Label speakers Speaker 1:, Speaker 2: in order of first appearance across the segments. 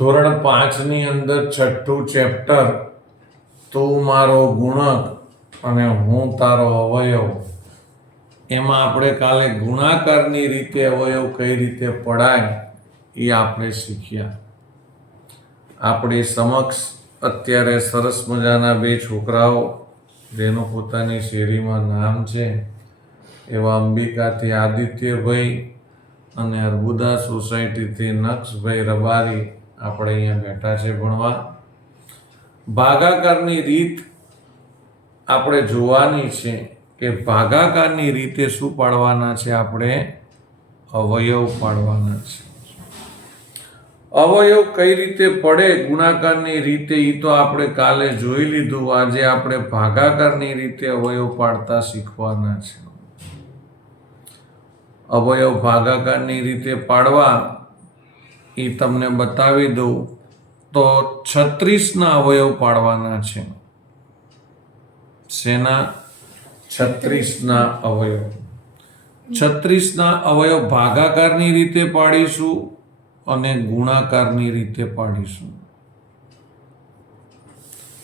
Speaker 1: ધોરણ પાંચની અંદર છઠ્ઠું ચેપ્ટર તું મારો ગુણક અને હું તારો અવયવ. એમાં આપણે કાલે ગુણાકારની રીતે અવયવ કઈ રીતે પડાય એ આપણે શીખ્યા. આપણી સમક્ષ અત્યારે સરસ મજાના બે છોકરાઓ, જેનું પોતાની શેરીમાં નામ છે, એવા અંબિકાથી આદિત્યભાઈ અને અર્બુદા સોસાયટીથી નક્ષભાઈ રબારી આપણે અહીંયા બેઠા છે ભણવા. ભાગાકારની રીત આપણે જોવાની છે કે ભાગાકારની રીતે શું પાડવાના છે આપણે? અવયવ પાડવાના છે. અવયવ કઈ રીતે પડે? ગુણાકારની રીતે એ તો આપણે કાલે જોઈ લીધું. આજે આપણે ભાગાકારની રીતે અવયવ પાડતા શીખવાના છે. અવયવ ભાગાકારની રીતે પાડવા એ તમને બતાવી દઉં. તો છત્રીસના અવયવ પાડવાના છે. શેના? છત્રીસના અવયવ. છત્રીસના અવયવ ભાગાકારની રીતે પાડીશું અને ગુણાકારની રીતે પાડીશું.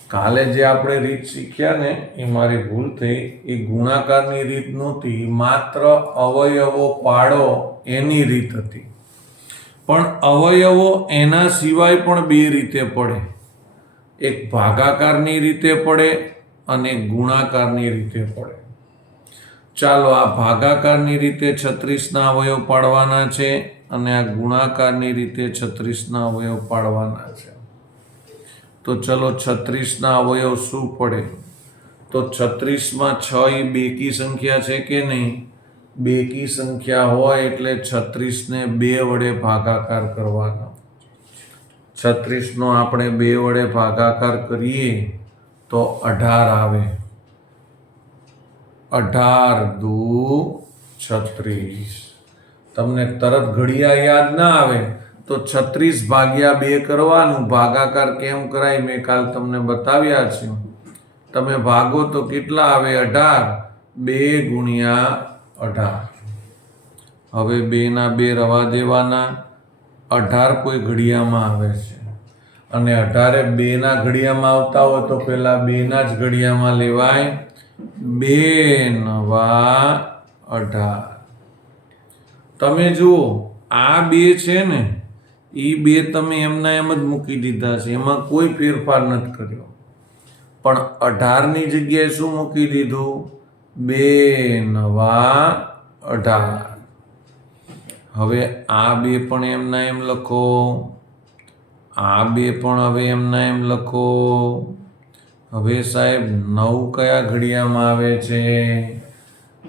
Speaker 1: કાલે જે આપણે રીત શીખ્યા ને, એ મારી ભૂલ થઈ. એ ગુણાકારની રીત નહોતી. માત્ર અવયવો પાડો, એની રીત હતી. પણ અવયવો એના સિવાય પણ બે રીતે પડે. એક ભાગાકારની રીતે પડે અને ગુણાકારની રીતે પડે. ચાલો આ ભાગાકારની રીતે છત્રીસના અવયવ પાડવાના છે અને આ ગુણાકારની રીતે છત્રીસના અવયવ પાડવાના છે. તો ચલો છત્રીસના અવયવ શું પડે? તો છત્રીસમાં છ એ બેકી સંખ્યા છે કે નહીં? બેકી સંખ્યા હોય એટલે છત્રીસને બે વડે ભાગાકાર કરવાનો. છત્રીસનો આપણે બે વડે ભાગાકાર કરીએ તો અઢાર આવે. અઢાર દુ છત્રીસ. તમને તરત ઘડિયા યાદ ના આવે તો છત્રીસ ભાગ્યા બે કરવાનું. ભાગાકાર કેમ કરાય મેં કાલ તમને બતાવ્યા છે. તમે ભાગો તો કેટલા આવે? અઢાર. બે ગુણ્યા અઢાર. હવે બેના બે રવા દેવાના. અઢાર કોઈ ઘડિયામાં આવે છે. અને અઢારે બેના ઘડિયામાં આવતા હોય તો પેલા બેના જ ઘડિયામાં લેવાય. બે નવા અઢાર. તમે જુઓ, આ બે છે ને એ બે તમે એમના એમ જ મૂકી દીધા છે. એમાં કોઈ ફેરફાર નથી કર્યો. પણ અઢારની જગ્યાએ શું મૂકી દીધું? બે નવા અઢાર. હવે આ બે પણ એમના એમ લખો. આ બે પણ હવે એમના એમ લખો. હવે સાહેબ, નવ કયા ઘડિયામાં આવે છે?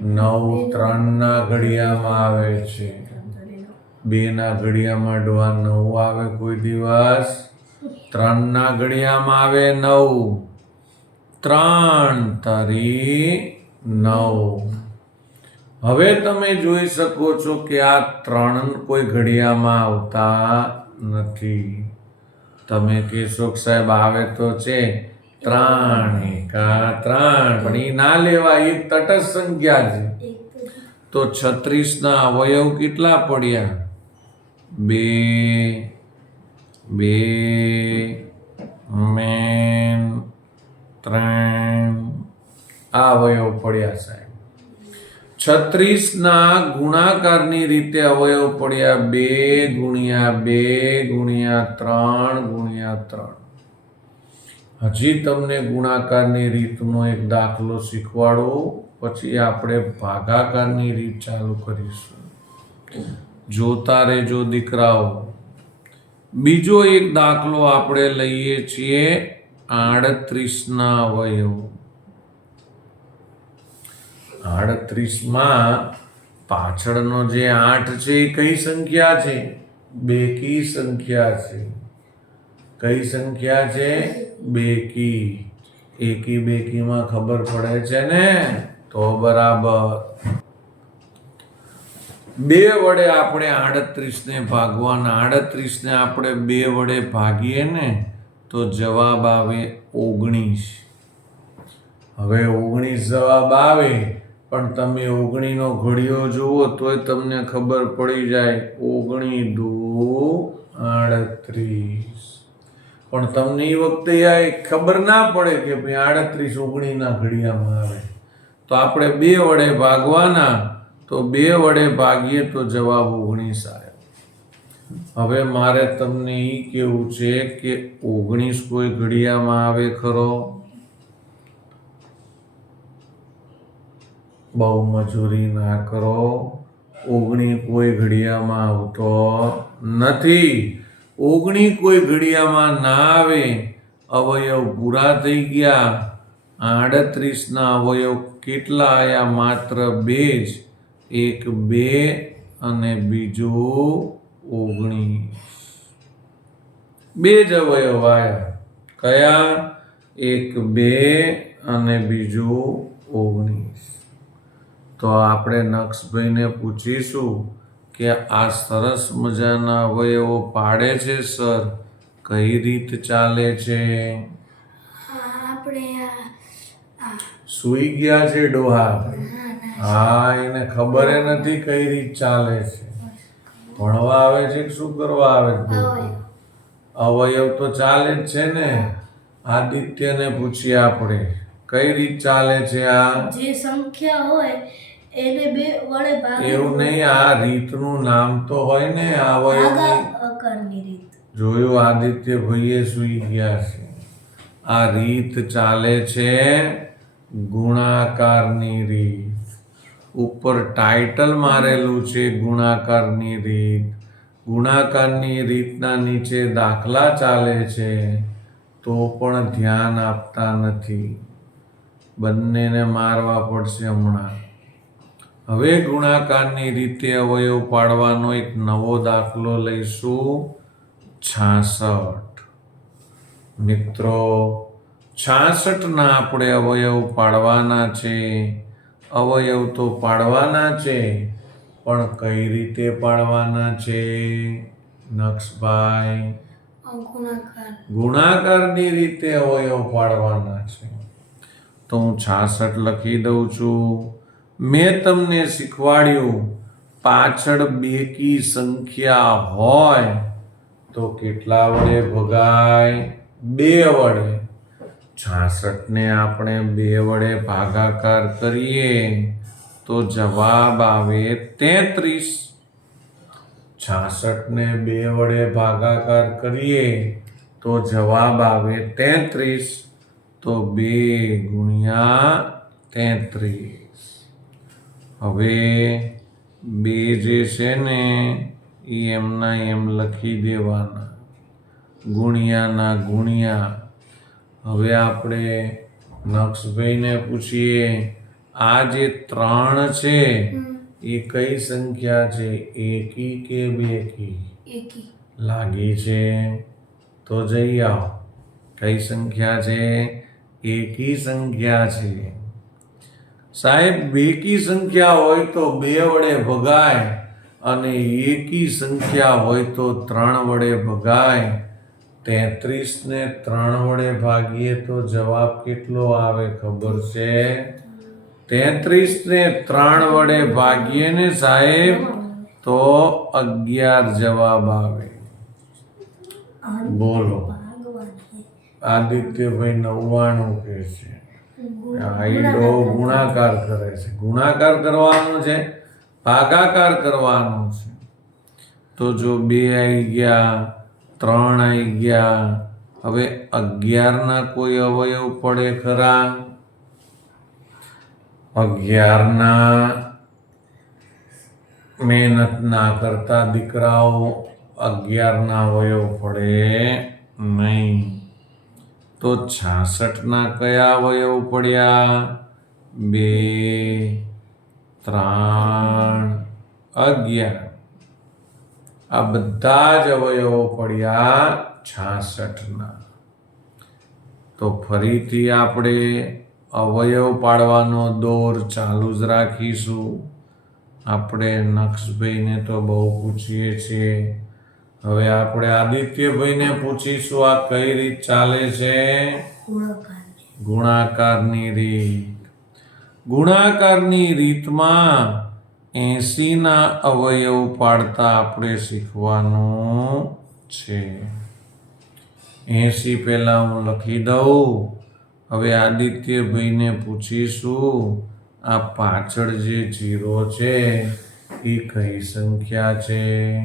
Speaker 1: નવ ત્રણના ઘડિયામાં આવે છે. બેના ઘડિયામાં ડોવા નવ આવે કોઈ દિવસ? ત્રણના ઘડિયામાં આવે નવ. ત્રણ તરી નવ. હવે તમે જોઈ શકો છો કે આ ત્રણ કોઈ ઘડિયામાં આવતા નથી. તમે કેશોક સાહેબ આવે તો છે. ત્રણ એકા ત્રણ. પણ એ ના લેવા એ તટસ્થ સંખ્યા છે. તો છત્રીસના અવયવ કેટલા પડ્યા? બે બે, મેન, ત્રણ અવયવ પડ્યા સાહેબ. છત્રીસના ગુણાકારની રીતે અવયવ પડ્યા બે ગુણ્યા બે ગુણ્યા ત્રણ ગુણ્યા ત્રણ. હજી તમને ગુણાકારની રીતનો એક દાખલો શીખવાડો, પછી આપણે ભાગાકારની રીત ચાલુ કરીશું. જોતા રહેજો દીકરાઓ. બીજો એક દાખલો આપણે લઈએ છીએ આડત્રીસના અવયવ આડત્રીસમાં પાછળનો જે આઠ છે એ કઈ સંખ્યા છે? બેકી સંખ્યા છે. કઈ સંખ્યા છે? બેકી એકી બેકીમાં ખબર પડે છે ને? તો બરાબર. બે વડે આપણે આડત્રીસને ભાગવાના. આડત્રીસને આપણે બે વડે ભાગીએ ને, તો જવાબ આવે ઓગણીસ. હવે ઓગણીસ જવાબ આવે. પણ તમે ઓગણીનો ઘડિયો જુઓ તોય તમને ખબર પડી જાય. ઓગણી દુ આડત્રીસ. પણ તમને એ વખતે આ ખબર ના પડે કે ભાઈ આડત્રીસ ઓગણીના ઘડિયામાં આવે. તો આપણે બે વડે ભાગવાના, તો બે વડે ભાગીએ તો જવાબ ઓગણીસ આવે. હવે મારે તમને એ કેવું છે કે ઓગણીસ કોઈ ઘડિયામાં આવે ખરો? બહુ મજૂરી ના કરો. ઓગણી કોઈ ઘડિયામાં આવતો નથી. ઓગણી કોઈ ઘડિયામાં ના આવે. અવયવ પૂરા થઈ ગયા. આડત્રીસના અવયવ કેટલા આયા? માત્ર બે જ. એક બે અને બીજું ઓગણીસ. બે જ અવયવ આયા. કયા? એક બે અને બીજું ઓગણીસ. તો આપણે નક્ષભાઈને પૂછીશું કે આ સરસ મજાના અવયવો પાડે છે સર? કઈ રીત ચાલે છે?
Speaker 2: આપણે
Speaker 1: સૂઈ ગયા છે ડોહા? હા એને ખબર નથી કઈ રીત ચાલે છે. ભણવા આવે છે કે શું કરવા આવે છે.
Speaker 2: અવયવ
Speaker 1: તો ચાલે જ છે ને? આદિત્યને પૂછીએ આપણે. કઈ રીત ચાલે છે આ?
Speaker 2: જે સંખ્યા હોય એને બે વડે ભાગી
Speaker 1: એવું નહીં આ રીતનું નામ તો હોય ને આ અવયવની
Speaker 2: અકરની રીત.
Speaker 1: જોયું આદિત્ય ભાઈએ સુઈ ગયા છે. આ રીત ચાલે છે ગુણાકારની રીત. ઉપર ટાઇટલ મારેલું છે ગુણાકારની રીત. ગુણાકારની રીતના નીચે દાખલા ચાલે છે તો પણ ધ્યાન આપતા નથી. બંનેને મારવા પડશે હમણાં. હવે ગુણાકારની રીતે અવયવ પાડવાનો એક નવો દાખલો લઈશું. છાસઠ. મિત્રો છાસઠના આપણે અવયવ પાડવાના છે. અવયવ તો પાડવાના છે પણ કઈ રીતે પાડવાના છે? નક્ષભાઈ ગુણાકારની રીતે અવયવ પાડવાના છે. તો હું છાસઠ લખી દઉં છું. મેં તમને શીખવાડ્યું, પાછળ બેકી સંખ્યા હોય તો કેટલા વડે ભગાય? બે વડે. છાસઠને આપણે બે વડે ભાગાકાર કરીએ તો જવાબ આવે તેત્રીસ. છાસઠને બે વડે ભાગાકાર કરીએ તો જવાબ આવે તેત્રીસ. તો બે ગુણ્યા તેત્રીસ. હવે બે જે છે ને એ એમના એમ લખી દેવાના. ગુણ્યાના ગુણ્યા. હવે આપણે નક્ષભાઈને પૂછીએ આ જે ત્રણ છે એ કઈ સંખ્યા છે? એકી કે બેકી? લાગી છે? તો જઈ આવો. કઈ સંખ્યા છે? એકી સંખ્યા છે. સાહેબ, બેકી સંખ્યા હોય તો બે વડે ભગાય અને એકી સંખ્યા હોય તો ત્રણ વડે ભગાય. તેત્રીસ ને ત્રણ વડે ભાગીએ તો જવાબ કેટલો આવે ખબર છે? તેત્રીસ ને ત્રણ વડે ભાગીએ ને સાહેબ, તો અગિયાર જવાબ આવે. બોલો. આદિત્યભાઈ નવ્વાણું કે છે. આઈડો ગુણાકાર કરે છે. ગુણાકાર કરવાનો છે ભાગાકાર કરવાનો છે. તો જો બે આવી ગયા ત્રણ આવી ગયા હવે અગિયારના કોઈ અવયવ પડે ખરા? અગિયારના મહેનત ના કરતા દીકરાઓ અગિયારના અવયવ પડે નહીં. તો છાસઠના કયા અવયવ પડ્યા બે, ત્રણ, અગિયાર. આ બધા જ અવયવો પડ્યા છાસઠના. તો ફરીથી આપણે અવયવ પાડવાનો દોર ચાલુ જ રાખીશું. આપણે નક્ષભાઈને તો બહુ પૂછીએ છીએ હવે આપણે આદિત્યભાઈને પૂછીશું આ કઈ રીત ચાલે છે? ગુણાકારની રીત. ગુણાકારની રીતમાં એસીના અવયવ પાડતા આપણે શીખવાનું છે. એસી પહેલાં હું લખી દઉં. હવે આદિત્યભાઈને પૂછીશું, આ પાછળ જે જીરો છે, એ કઈ સંખ્યા છે?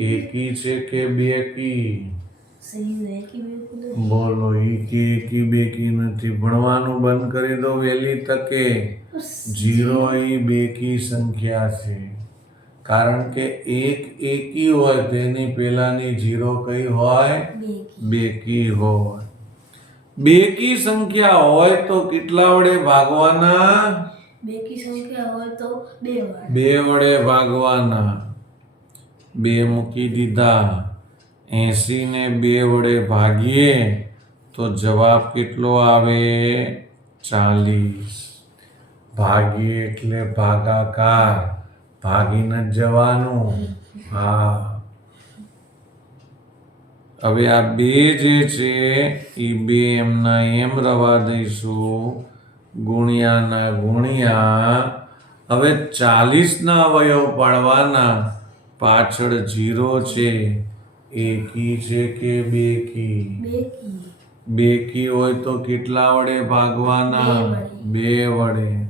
Speaker 1: એકી છે કે બેકી.
Speaker 2: બે કી
Speaker 1: બોલો એકી એકી બેકી નથી. ભણવાનું બંધ કરી દો વહેલી તકે. જીરો એ બેકી સંખ્યા છે. કારણ કે એક એકી હોય તેની પહેલાની જીરો કઈ હોય?
Speaker 2: બે
Speaker 1: બેકી હોય. બેકી સંખ્યા હોય તો કેટલા વડે ભાગવાના?
Speaker 2: બેકી સંખ્યા હોય તો બે
Speaker 1: વડે ભાગવાના. બે મૂકી દીધા. એસી ને બે વડે ભાગીએ તો જવાબ કેટલો આવે? ચાલીસ. ભાગીએ એટલે ભાગાકાર. ભાગીને જવાનું. હા. હવે આ બે જે છે એ બે એમના એમ રવા દઈશું. ગુણ્યાના ગુણ્યા. હવે ચાલીસના અવયવ પાડવાના. પાછળ જીરો છે એકી છે કે બેકી?
Speaker 2: બેકી.
Speaker 1: બેકી હોય તો કેટલા વડે ભાગવાના? બે વડે.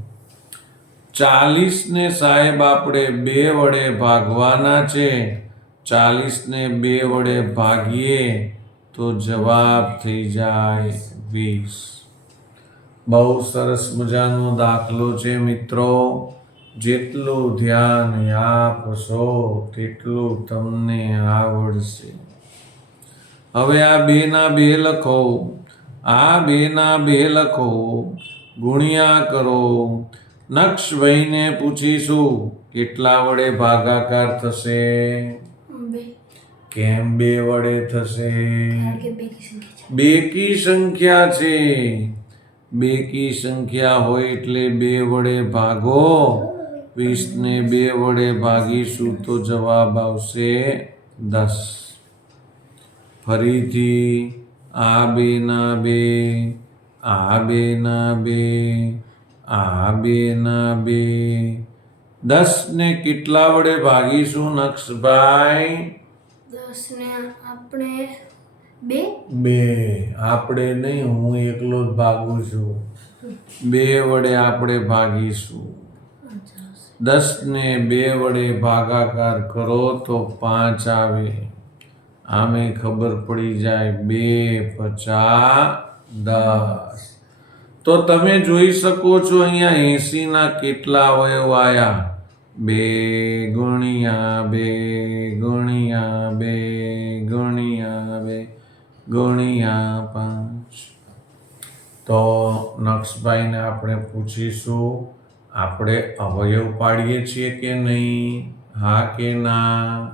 Speaker 1: ચાલીસ ને સાહેબ આપણે બે વડે ભાગવાના છે. ચાલીસ ને બે વડે ભાગીએ તો જવાબ થઈ જાય વીસ. બહુ સરસ મજાનો દાખલો છે મિત્રો. જેટલું ધ્યાન આપશો તેટલું તમને આવડશે. હવે આ બે ના બે લખો આ બે ના બે લખો ગુણ્યા કરો. નક્ષભાઈને પૂછીશું કેટલા વડે ભાગાકાર થશે? કેમ બે વડે થશે?
Speaker 2: બે કી સંખ્યા છે.
Speaker 1: બેકી સંખ્યા છે. બેકી સંખ્યા હોય એટલે બે વડે ભાગો. વીસ ને બે વડે ભાગીશું તો જવાબ આવશે દસ. ફરીથી આ બે ના બે આ બે ના બે આ બે ના બે. દસ ને કેટલા વડે ભાગીશું નક્ષભાઈ
Speaker 2: દસને આપણે બે?
Speaker 1: બે. આપણે નહીં હું એકલો જ ભાગું છું. બે વડે આપણે ભાગીશું. દસ ને બે વડે ભાગાકાર કરો તો પાંચ આવે. આમે ખબર પડી જાય બે પચા દસ. તો તમે જોઈ શકો છો અહીંયા એંસીના કેટલા અવયવ આવ્યા બે ગુણ્યા બે ગુણ્યા બે ગુણ્યા બે ગુણ્યા પાંચ. તો નક્ષભાઈને આપણે પૂછીશું આપણે અવયવ પાડીએ છીએ કે નહીં? હા કે ના?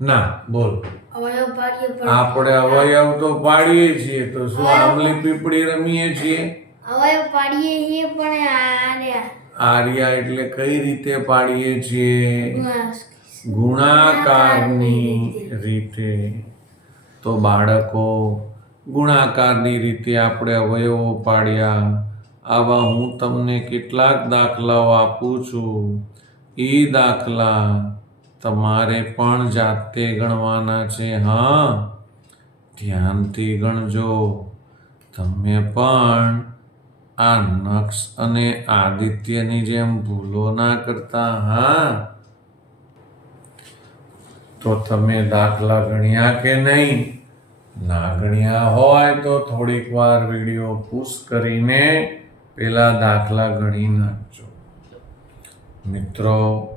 Speaker 2: ના.
Speaker 1: બોલ. આપણે અવયવ તો પાડીએ છીએ તો શું આમલી પીપળી રમીએ છીએ?
Speaker 2: અવયવ પાડીએ છીએ પણ આર્યા.
Speaker 1: આર્યા એટલે કઈ રીતે પાડીએ છીએ? ગુણાકારની રીતે. તો બાળકો ગુણાકારની રીતે આપણે અવયવો પાડ્યા. આવા હું તમને કેટલાક દાખલાઓ આપું છું. એ દાખલા તમારે પણ જાતે ગણવાના છે, હા? ધ્યાનથી ગણજો. તમે પણ આ નક્ષ અને આદિત્યની જેમ ભૂલો ના કરતા, હા? તો તમે દાખલા ગણ્યા કે નહીં? ના ગણ્યા હોય તો થોડીક વાર વીડિયો પુશ કરીને પેલા દાખલા ગણી નાખજો. મિત્રો,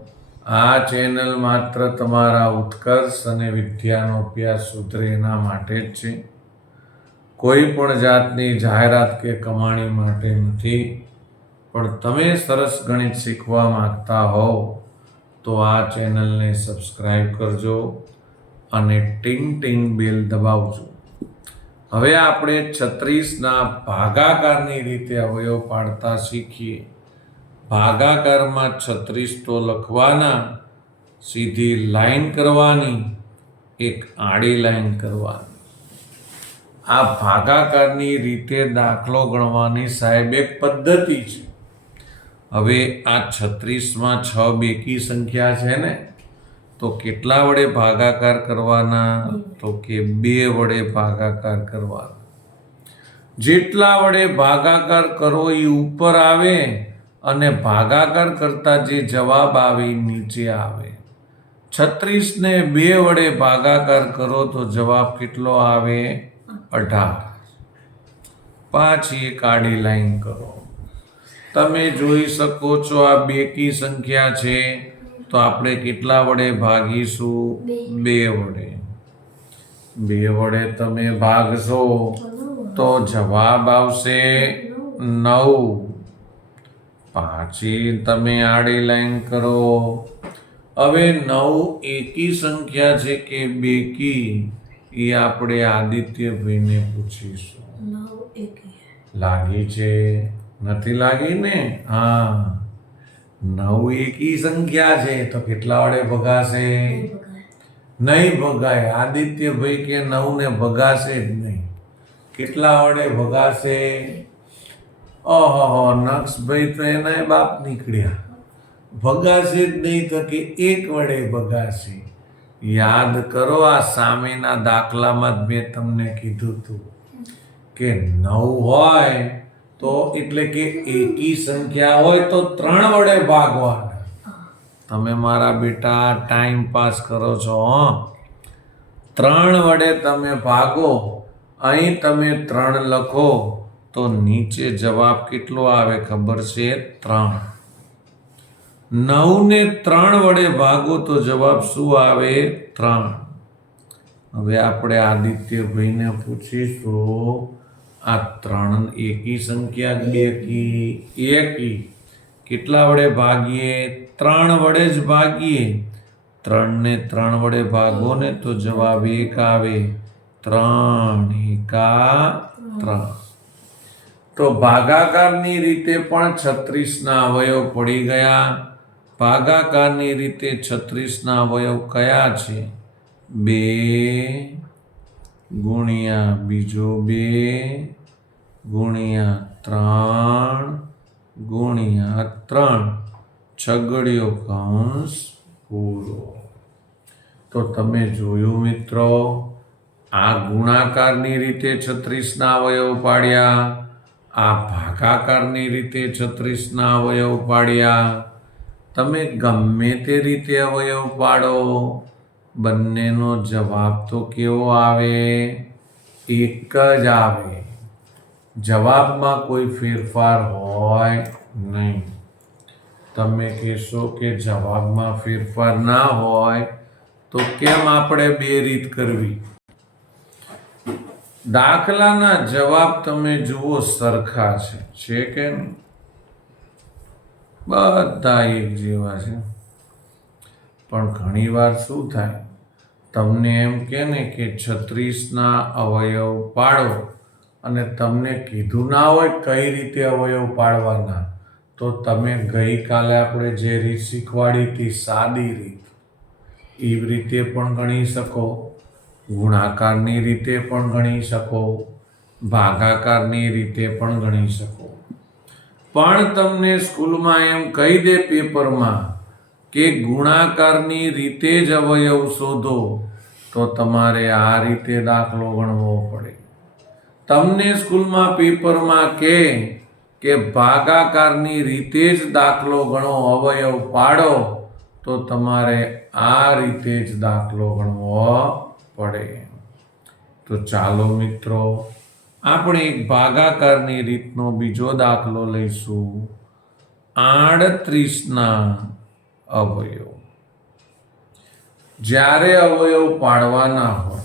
Speaker 1: આ ચેનલ માત્ર તમારા ઉત્કર્ષ અને વિદ્યાનો અભ્યાસ સુધરે એના માટે જ છે. કોઈ પણ જાતની જાહેરાત કે કમાણી માટે નથી. પણ તમે સરસ ગણિત શીખવા માંગતા હોવ, તો આ ચેનલને સબસ્ક્રાઈબ કરજો અને ટિંગ ટિંગ બેલ દબાવજો. હવે આપણે છત્રીસના ભાગાકારની રીતે અવયવ પાડતા શીખીએ. ભાગાકારમાં છત્રીસ તો લખવાના, સીધી લાઈન કરવાની, એક આડી લાઈન કરવાની. આ ભાગાકારની રીતે દાખલો ગણવાની સાહેબ એક પદ્ધતિ છે. હવે આ છત્રીસમાં છ બેકી સંખ્યા છે ને? તો કેટલા વડે ભાગાકાર કરવાના? તો કે બે વડે ભાગાકાર કરવાના. જેટલા વડે ભાગાકાર કરો એ ઉપર આવે અને ભાગાકાર કરતા જે જવાબ આવે એ નીચે આવે. છત્રીસને બે વડે ભાગાકાર કરો તો જવાબ કેટલો આવે? અઢાર. પાછી આડી લાઈન કરો. તમે જોઈ શકો છો આ બેકી સંખ્યા છે. તો આપણે કેટલા વડે ભાગીશું? બે. વડે. બે વડે તમે ભાગશો તો જવાબ આવશે નવ. પાછી તમે આડી લાઈન કરો. હવે નવ એકી સંખ્યા છે કે બેકી? એ આપણે આદિત્યભાઈને પૂછીશું. લાગી છે? નથી લાગી ને? હા. નવ એકી સંખ્યા છે, તો કેટલા વડે ભગાશે? નહીં ભગાય. આદિત્યભાઈ કે નવ ને ભગાશે જ નહીં. કેટલા વડે ભગાશે? ઓહો નક્ષભાઈ તો એના બાપ નીકળ્યા. ભગાશે જ નહીં તો કે એક વડે ભગાશે. યાદ કરો, આ સામેના દાખલામાં જ મેં તમને કીધું હતું કે નવ હોય તો એટલે કે એકી સંખ્યા હોય તો ત્રણ વડે ભાગવાના. તમે મારા બેટા ટાઈમ પાસ કરો છો? ત્રણ વડે તમે ભાગો, અહીં તમે ત્રણ લખો, તો નીચે જવાબ કેટલો આવે ખબર છે? ત્રણ. નવ ને ત્રણ વડે ભાગો તો જવાબ શું આવે? ત્રણ. હવે આપણે આદિત્યભાઈને પૂછીશું આ ત્રણ એકી સંખ્યા કે બેકી એકી કેટલા વડે ભાગીએ? ત્રણ વડે જ ભાગીએ. ત્રણ ને ત્રણ વડે ભાગો ને તો જવાબ એક આવે. ત્રણ એકા ત્રણ. તો ભાગાકારની રીતે પણ છત્રીસના અવયવ પડી ગયા. ભાગાકારની રીતે છત્રીસના અવયવ કયા છે? બે ગુણ્યા બીજો બે, ગુણ્યા ત્રણ ગુણ્યા ત્રણ. છગડીયો કૌંસ પૂરો. તો તમે જોયું મિત્રો, આ ગુણાકારની રીતે છત્રીસના અવયવ પાડ્યા, આ ભાગાકારની રીતે છત્રીસના અવયવ પાડ્યા. તમે ગમે તે રીતે અવયવ પાડો. બંનેનો જવાબ તો કેવો આવે? એક જ આવે. જવાબમાં કોઈ ફેરફાર હોય નહીં. તમે કહેશો કે જવાબમાં ફેરફાર ના હોય, તો કેમ આપણે બે રીત કરવી? દાખલાના જવાબ તમે જુઓ, સરખા છે. છે કે નહીં? બધા એક જેવા છે. પણ ઘણીવાર શું થાય? તમને એમ કે ને કે છત્રીસના અવયવ પાડો અને તમને કીધું ના હોય કઈ રીતે અવયવ પાડવાના, તો તમે ગઈકાલે આપણે જે રીત શીખવાડી હતી સાદી રીત એ રીતે પણ ગણી શકો, ગુણાકારની રીતે પણ ગણી શકો, ભાગાકારની રીતે પણ ગણી શકો. પણ તમને સ્કૂલમાં એમ કહી દે પેપરમાં કે ગુણાકારની રીતે જ અવયવ શોધો, તો તમારે આ રીતે દાખલો ગણવો પડે. તમને સ્કૂલમાં પેપરમાં કે કે ભાગાકારની રીતે જ દાખલો ગણો, અવયવ પાડો, તો તમારે આ રીતે જ દાખલો ગણવો પડે. તો ચાલો મિત્રો, આપણે એક ભાગાકારની રીતનો બીજો દાખલો લઈશું. આડત્રીસના અવયવ. જ્યારે અવયવ પાડવાના હોય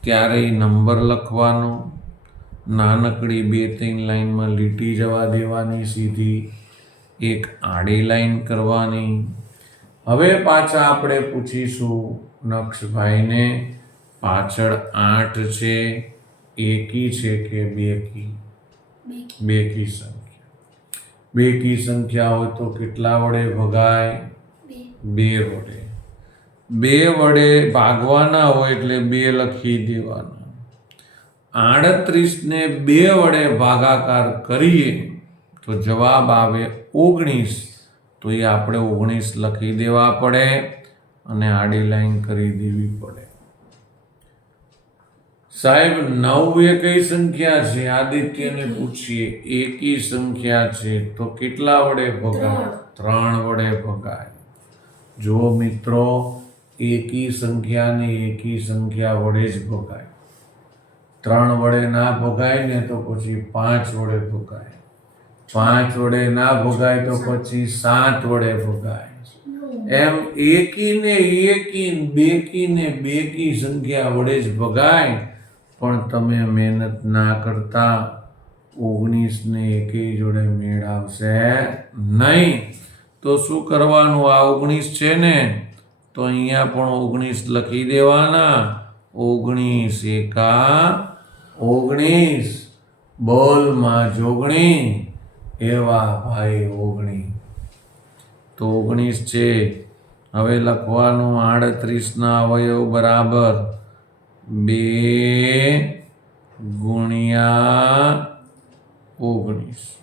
Speaker 1: ત્યારે નંબર લખવાનો નાનકડી બે ત્રણ લાઈનમાં લીટી જવા દેવાની સીધી એક આડી લાઈન કરવાની. હવે પાછા આપણે પૂછીશું નક્ષભાઈને પાછળ આઠ છે એકી છે કે બેકી?
Speaker 2: બેકી.
Speaker 1: બેકી સંખ્યા બેકી સંખ્યા હોય તો કેટલા વડે ભગાય?
Speaker 2: બે.
Speaker 1: બે વડે. બે વડે ભાગવાના હોય એટલે બે લખી દેવાના. આડત્રીસને બે વડે ભાગાકાર કરીએ તો જવાબ આવે ઓગણીસ. તો એ આપણે ઓગણીસ લખી દેવા પડે અને આડી લાઈન કરી દેવી પડે. સાહેબ નવ એ કઈ સંખ્યા છે આદિત્યને પૂછીએ એકી સંખ્યા છે તો કેટલા વડે ભગાય ત્રણ વડે ભગાય જો મિત્રો એકી સંખ્યાને એકી સંખ્યા વડે જ ભગાય ત્રણ વડે ના ભગાય ને તો પછી પાંચ વડે ભગાય પાંચ વડે ના ભગાય તો પછી સાત વડે ભગાય એમ એકી ને એકી ને બેકી ને બેકી સંખ્યા વડે જ ભગાય પણ તમે મહેનત ના કરતા ઓગણીસ ને એકી જોડે મેળ આવશે નહીં. તો શું કરવાનું? આ ઓગણીસ છે ને, તો અહીંયા પણ ઓગણીસ લખી દેવાના. ઓગણીસ એકા ઓગણીસ. બોલમાં જોગણી એવા ભાઈ ઓગણી. તો ઓગણીસ છે. હવે લખવાનું આડત્રીસના અવયવ બરાબર. બે ગુણ્યા ઓગણીસ.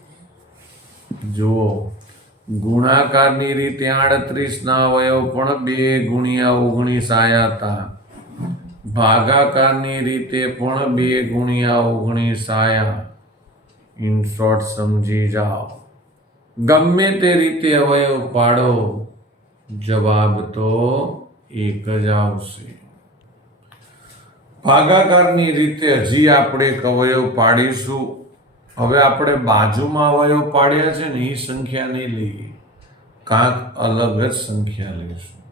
Speaker 1: જુઓ, ગુણાકારની રીતે આડત્રીસના અવયવ પણ બે ગુણ્યા ઓગણીસ આયા હતા. ભાગાકારની રીતે પણ બે ગુણ્યા ઓગણીસ આયા. ઇન શોર્ટ સમજી જાઓ. ગમે તે રીતે અવયવ પાડો, જવાબ તો એક જ આવશે. ભાગાકારની રીતે હજી આપણે એક અવયવ પાડીશું. હવે આપણે બાજુમાં અવયવ પાડ્યા છે ને એ સંખ્યા નહીં લઈએ. કાંક અલગ જ સંખ્યા લઈશું.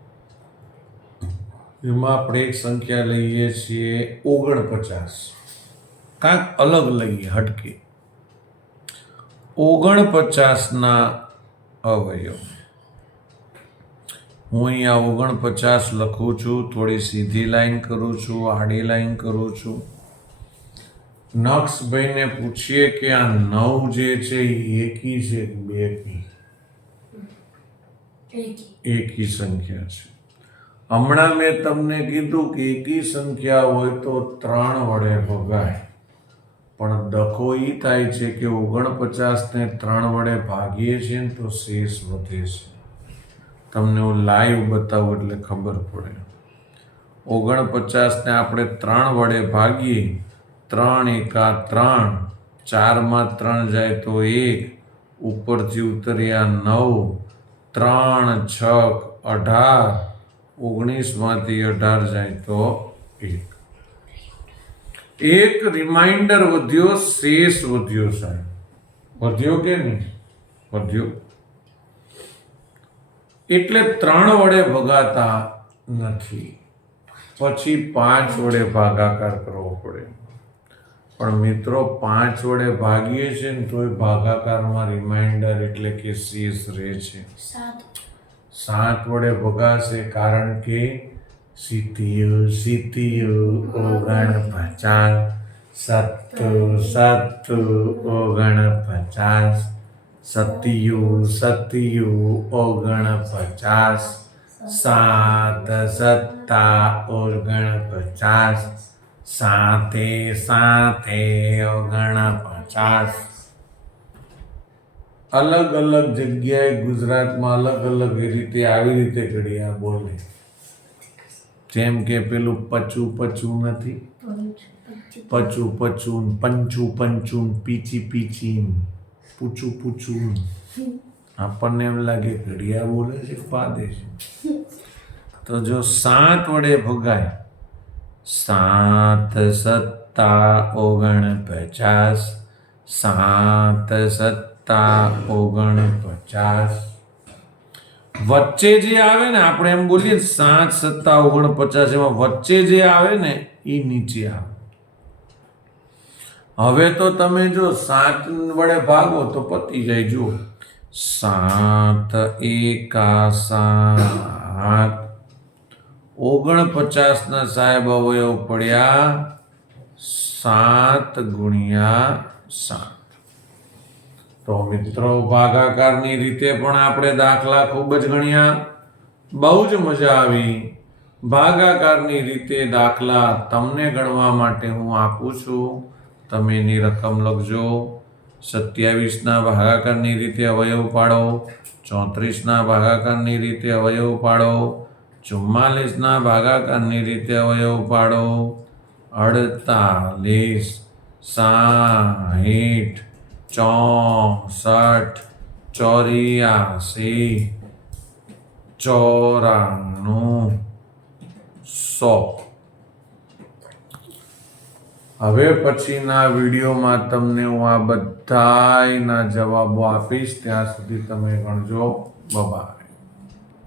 Speaker 1: એમાં આપણે એક સંખ્યા લઈએ છીએ ઓગણપચાસ. કાંક અલગ લઈએ હટકે. ઓગણપચાસના અવયવ. હું અહીંયા ઓગણપચાસ લખું છું થોડી સીધી લાઈન કરું છું આડી લાઈન કરું છું. નક્ષભાઈને પૂછીએ કે આ નવ જે છે એ એકી છે બે
Speaker 2: એકી.
Speaker 1: સંખ્યા છે. હમણાં મેં તમને કીધું કે એકી સંખ્યા હોય તો ત્રણ વડે ભગાય. પણ ડખો એ થાય છે કે ઓગણપચાસને ત્રણ વડે ભાગીએ છીએ ને તો શેષ વધે છે. તમને હું લાઈવ બતાવું એટલે ખબર પડે. ઓગણપચાસને આપણે ત્રણ વડે ભાગીએ. ત્રણ એકા ત્રણ. ચારમાં ત્રણ જાય તો એક. ઉપરથી ઉતર્યા નવ. ત્રણ છ અઢાર. ઓગણીસમાંથી અઢાર જાય તો એક. એક રિમાઇન્ડર વધ્યો, શેષ વધ્યો સાહેબ. વધ્યો કે નહીં? વધ્યો. એટલે ત્રણ વડે ભગાતા નથી. પછી પાંચ વડે ભાગાકાર કરવો પડે. પણ મિત્રો પાંચ વડે ભાગીએ છીએ ને તોય ભાગાકારમાં રિમાઇન્ડર એટલે કે શેષ રહે છે.
Speaker 2: સાત.
Speaker 1: વડે ભગાશે કારણ કે સિત્તિયો સિત્તિયો ઓગણ પચાસ. સત્તુ સત્તુ ઓગણ પચાસ. સત્તિયું સત્તિયું ઓગણ પચાસ સાત સત્તા ઓગણ પચાસ સાતે સાતે ઓગણ પચાસ અલગ અલગ જગ્યાએ ગુજરાતમાં અલગ અલગ રીતે આવી રીતે ઘડિયા બોલે જેમ કે પેલું પચું પચું નથી પચું પચું પંચું પંચું પીચી પીચી પૂછું પૂછું. આપણને એમ લાગે, ઘડિયા બોલે છે પાદે છે. તો જો સાત વડે ભગાય. સાત સત્તા ઓગણ પચાસ સાત સત્તા ઓગણ પચાસ વચ્ચે જે આવે ને, આપણે એમ બોલીએ સાત સત્તા ઓગણ પચાસ એમાં વચ્ચે જે આવે ને એ નીચે આવે. હવે તો તમે જો સાત વડે ભાગો તો પતી જાય, જુઓ. સાત, એકા સાત. ઓગણપચાસના સાહેબ અવયવ પડ્યા. સાત ગુણ્યા સાત. તો મિત્રો, ભાગાકારની રીતે પણ આપણે દાખલા ખૂબ જ ગણ્યા. બહુ જ મજા આવી. ભાગાકારની રીતે દાખલા તમને ગણવા માટે હું આપું છું. તમે એની રકમ લખજો. સત્યાવીસના ભાગાકારની રીતે અવયવ પાડો. ચોત્રીસના ભાગાકારની રીતે અવયવ પાડો. ચુમ્માલીસના ભાગાકારની રીતે અવયવ પાડો. અડતાલીસ, સાહીઠ, ચોસઠ, ચોર્યાસી, ચોરાણું, સો. હવે પછીના વિડીયોમાં તમને હું આ બધાયના જવાબો આપીશ. ત્યાં સુધી તમે ગણજો બબાય.